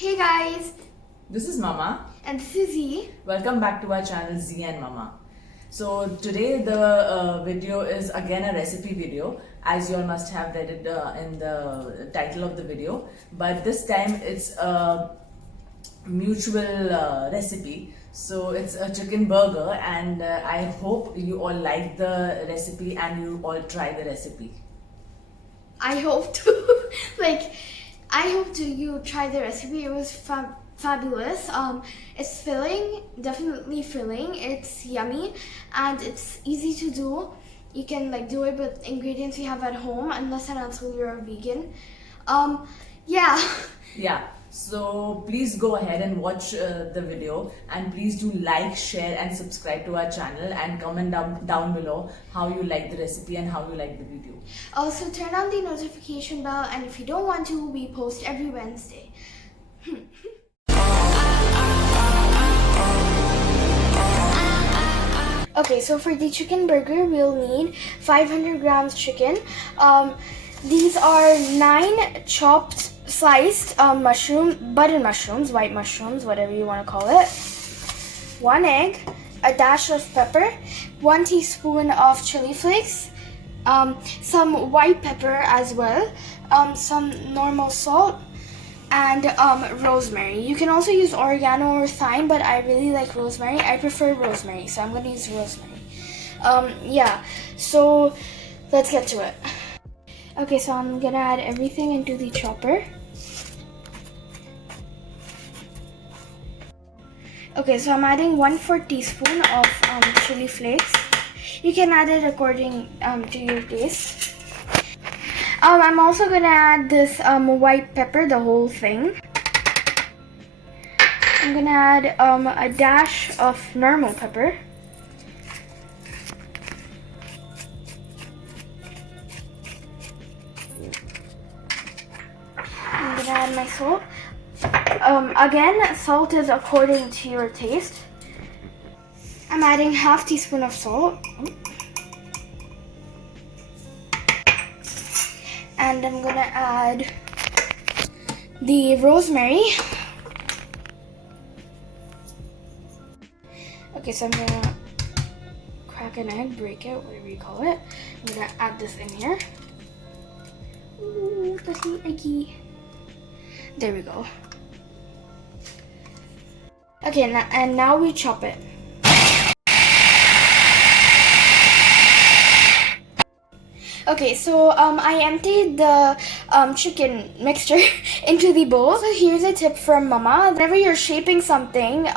Hey guys, This is Mama. and this is Zi. Welcome back to our channel Zi&Mamma. So today the video is again a recipe video, as you all must have read it in the title of the video. But this time it's a mutual recipe. So it's a chicken burger, and I hope you all like the recipe and you all try the recipe. I hope to you try the recipe. It was fabulous. It's filling, definitely filling. It's yummy and it's easy to do. You can do it with ingredients you have at home, unless and until you're a vegan. Yeah. Yeah, so please go ahead and watch the video, and please do like, share and subscribe to our channel, and comment down below how you like the recipe and how you like the video. Also turn on the notification bell, and if you don't want to, we post every Wednesday. Okay, so for the chicken burger, we'll need 500 grams chicken. These are 9 chopped, sliced button mushrooms, white mushrooms, whatever you want to call it. 1 egg, a dash of pepper, 1 teaspoon of chili flakes, some white pepper as well, some normal salt, and rosemary. You can also use oregano or thyme, but I really like rosemary. I prefer rosemary, so I'm going to use rosemary. Yeah, so let's get to it. Okay, so I'm going to add everything into the chopper. Okay, so I'm adding 1/4 teaspoon of chili flakes. You can add it according to your taste. I'm also gonna add this white pepper, the whole thing. I'm gonna add a dash of normal pepper. I'm gonna add my salt. Again, salt is according to your taste. I'm adding 1/2 teaspoon of salt. And I'm gonna add the rosemary. Okay, so I'm gonna crack an egg, break it, whatever you call it. I'm gonna add this in here. Ooh, pretty eggy. There we go. Okay, and now we chop it. Okay, so I emptied the chicken mixture into the bowl. So here's a tip from Mama. Whenever you're shaping something,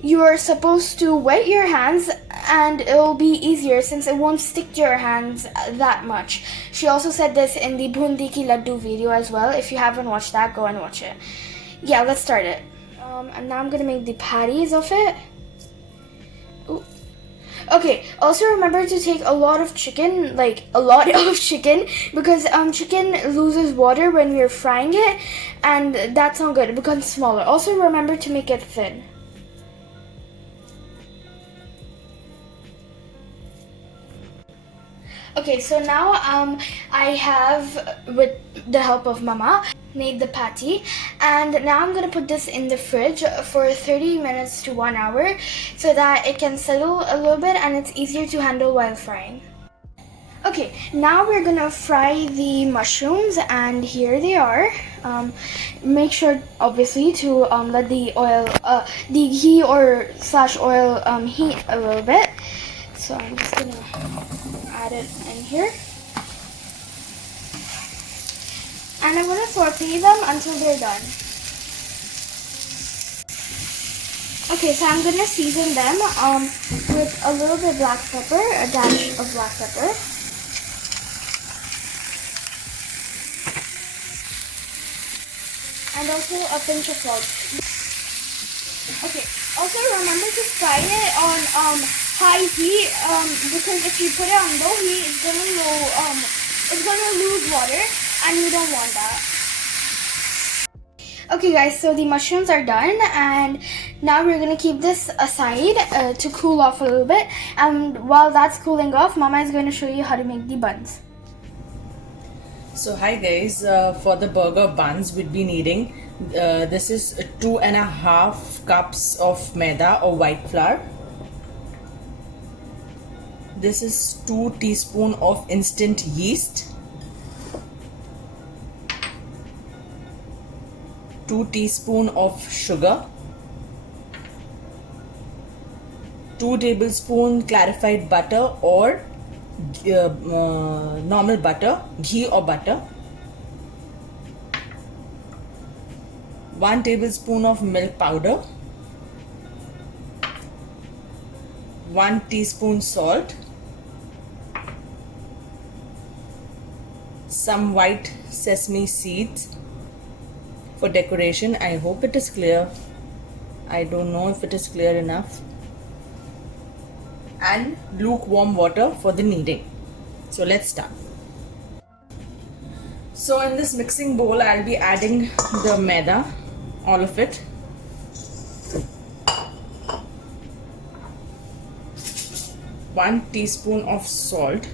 you're supposed to wet your hands, and it'll be easier since it won't stick to your hands that much. She also said this in the bundi ki laddu video as well. If you haven't watched that, go and watch it. Yeah, let's start it. And now I'm gonna make the patties of it. Ooh. Okay, also remember to take a lot of chicken, because chicken loses water when you're frying it, and that's not good. It becomes smaller. Also remember to make it thin. Okay, so now I have, with the help of Mama, made the patty, and now I'm gonna put this in the fridge for 30 minutes to 1 hour so that it can settle a little bit and it's easier to handle while frying. Okay, now we're gonna fry the mushrooms, and here they are. Make sure obviously to let the ghee or /oil heat a little bit. So I'm just gonna add it in here. And I'm going to saute them until they're done. Okay, so I'm going to season them with a little bit black pepper, a dash of black pepper. And also a pinch of salt. Okay, also remember to fry it on high heat, because if you put it on low heat, it's gonna lose water, and you don't want that. Okay guys, so the mushrooms are done, and now we're gonna keep this aside to cool off a little bit, and while that's cooling off, Mama is going to show you how to make the buns. So hi guys, for the burger buns we'll be needing This is 2.5 cups of maida or white flour. This is 2 teaspoons of instant yeast, 2 teaspoons of sugar, 2 tablespoons clarified butter or normal butter, ghee or butter, 1 tablespoon of milk powder, 1 teaspoon salt, some white sesame seeds for decoration. I hope it is clear. I don't know if it is clear enough. And lukewarm water for the kneading. So let's start. So in this mixing bowl, I'll be adding the maida, all of it. One teaspoon of salt.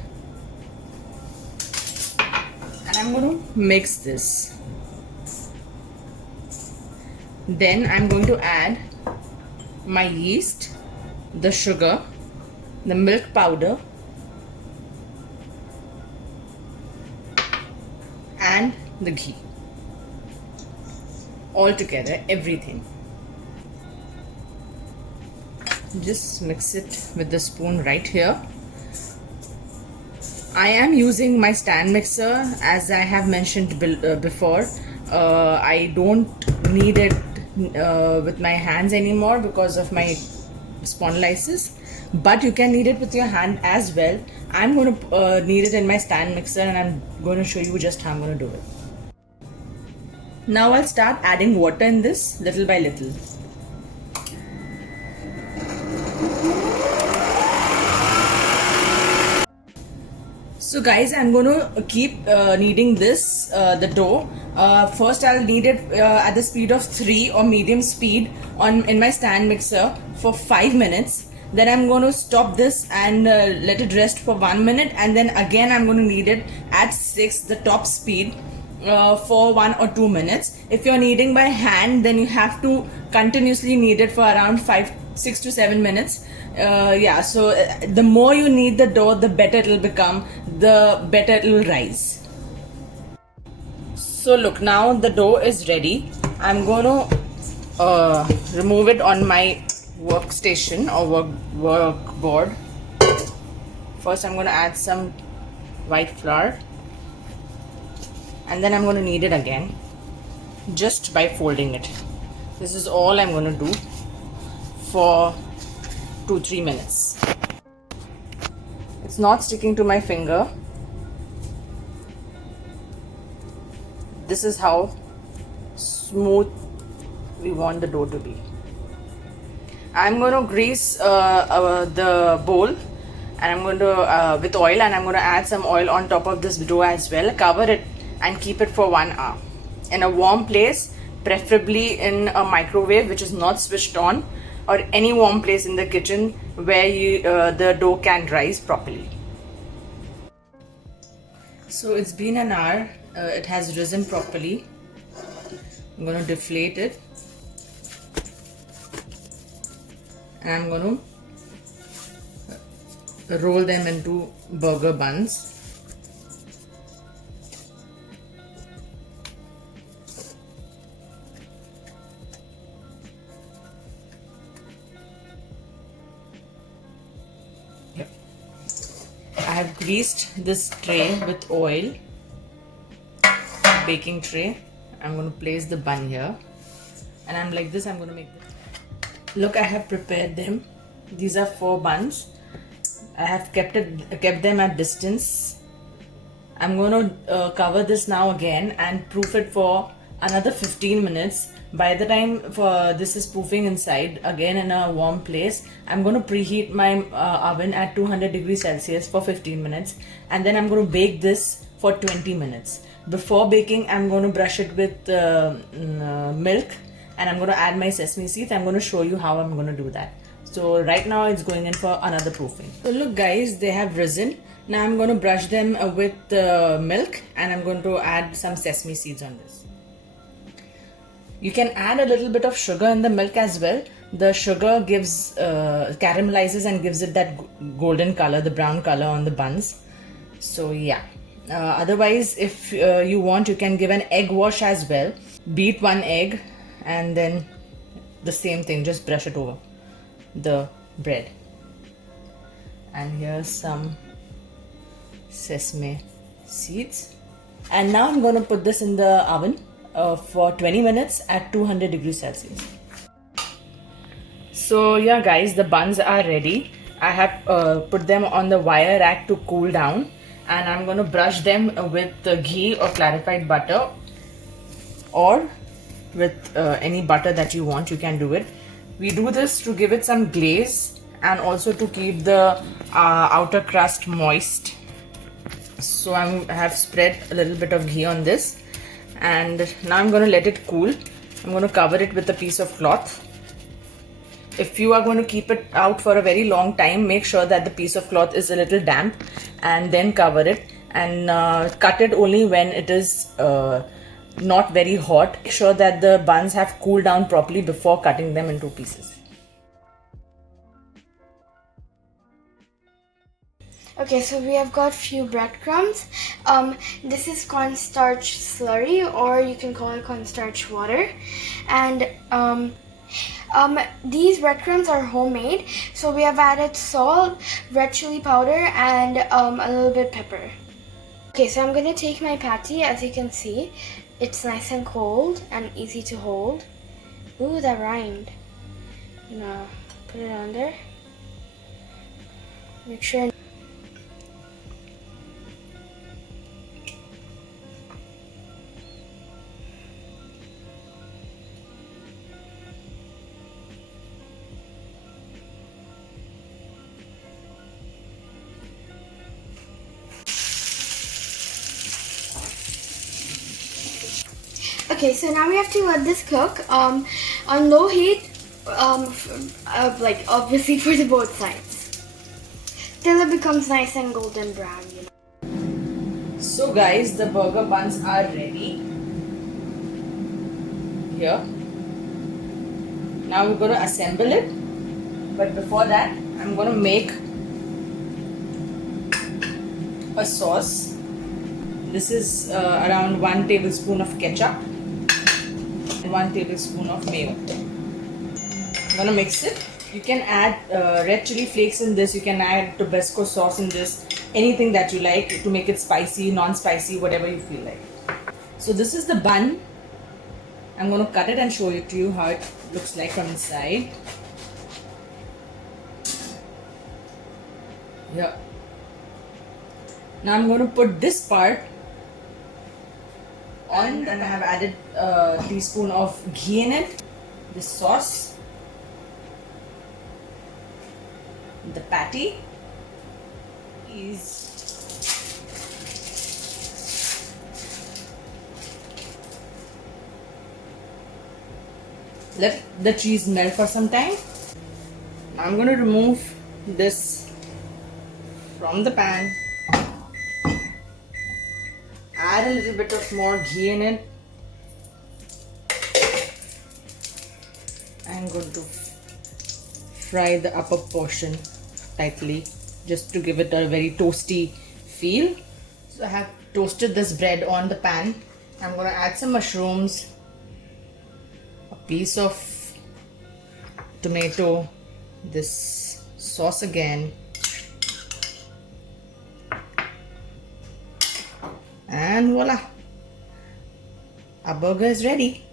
And I'm going to mix this. Then I'm going to add my yeast, the sugar, the milk powder, and the ghee. All together, everything. Just mix it with the spoon right here. I am using my stand mixer, as I have mentioned before. I don't knead it with my hands anymore because of my spondylitis, but you can knead it with your hand as well. I'm going to knead it in my stand mixer, and I'm going to show you just how I'm going to do it. Now I'll start adding water in this little by little. So guys, I'm going to keep kneading this, the dough. First I'll knead it at the speed of 3 or medium speed in my stand mixer for 5 minutes. Then I'm going to stop this and let it rest for 1 minute, and then again I'm going to knead it at 6, the top speed, for 1 or 2 minutes. If you're kneading by hand, then you have to continuously knead it for around 6 to 7 minutes. Yeah, so the more you knead the dough, the better it will become, the better it will rise. So look, now the dough is ready. I'm going to remove it on my workstation or workboard. First I'm going to add some white flour, and then I'm going to knead it again just by folding it. This is all I'm going to do for 2-3 minutes. It's not sticking to my finger. This is how smooth we want the dough to be. I'm going to grease the bowl, and I'm going to with oil, and I'm going to add some oil on top of this dough as well. Cover it and keep it for 1 hour in a warm place, preferably in a microwave which is not switched on, or any warm place in the kitchen where the dough can rise properly. So it's been an hour. It has risen properly. I'm going to deflate it, and I'm going to roll them into burger buns. Yep. I have greased this tray with oil, baking tray. I'm going to place the bun here, and I'm like this. I'm going to make this. Look, I have prepared them. These are 4 buns. I have kept them at distance. I'm going to cover this now again and proof it for another 15 minutes. By the time this is proofing inside, again in a warm place, I'm going to preheat my oven at 200 degrees Celsius for 15 minutes, and then I'm going to bake this for 20 minutes. Before baking, I'm going to brush it with milk, and I'm going to add my sesame seeds. I'm going to show you how I'm going to do that. So right now it's going in for another proofing. So look guys, they have risen. Now I'm going to brush them with milk, and I'm going to add some sesame seeds on this. You can add a little bit of sugar in the milk as well. The sugar gives caramelizes and gives it that golden color, the brown color on the buns. So yeah. Otherwise, if you want, you can give an egg wash as well. Beat one egg and then the same thing, just brush it over the bread. And here's some sesame seeds. And now I'm going to put this in the oven for 20 minutes at 200 degrees Celsius. So yeah guys, the buns are ready. I have put them on the wire rack to cool down, and I'm going to brush them with ghee or clarified butter, or with any butter that you want. You can do it. We do this to give it some glaze and also to keep the outer crust moist. So I have spread a little bit of ghee on this, and now I'm going to let it cool. I'm going to cover it with a piece of cloth. If you are going to keep it out for a very long time, make sure that the piece of cloth is a little damp, and then cover it, and cut it only when it is not very hot. Make sure that the buns have cooled down properly before cutting them into pieces. Okay, so we have got few breadcrumbs. This is cornstarch slurry, or you can call it cornstarch water. And these breadcrumbs are homemade, so we have added salt, red chili powder, and a little bit pepper. Okay, so I'm gonna take my patty. As you can see, it's nice and cold and easy to hold. Ooh, that rhymed. I'm gonna put it on there. Make sure. Okay, so now we have to let this cook on low heat, like obviously for the both sides, till it becomes nice and golden brown. You know. So guys, the burger buns are ready. Here. Now we're going to assemble it. But before that, I'm going to make a sauce. This is around 1 tablespoon of ketchup and 1 tablespoon of mayo. I'm going to mix it. You can add red chili flakes in this. You can add Tabasco sauce in this. Anything that you like to make it spicy, non-spicy, whatever you feel like. So this is the bun. I'm going to cut it and show it to you how it looks like from inside. Yeah. Now I'm going to put this part on, and I have added a teaspoon of ghee in it. This sauce, the patty is let the cheese melt for some time. Now I'm going to remove this from the pan. Add a little bit of more ghee in it. I'm going to fry the upper portion tightly just to give it a very toasty feel. So I have toasted this bread on the pan. I'm going to add some mushrooms, a piece of tomato, this sauce again, and voila, our burger is ready.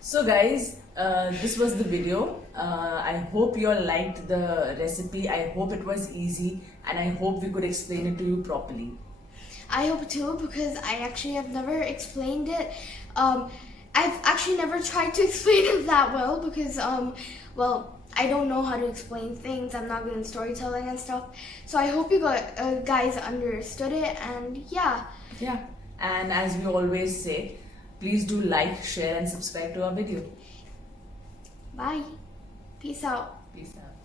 So guys, this was the video. I hope you all liked the recipe. I hope it was easy, and I hope we could explain it to you properly. I hope too, because I actually have never explained it. I've actually never tried to explain it that well because, well, I don't know how to explain things. I'm not good in storytelling and stuff. So I hope you guys understood it, and yeah. Yeah. And as we always say, please do like, share, and subscribe to our video. Bye. Peace out. Peace out.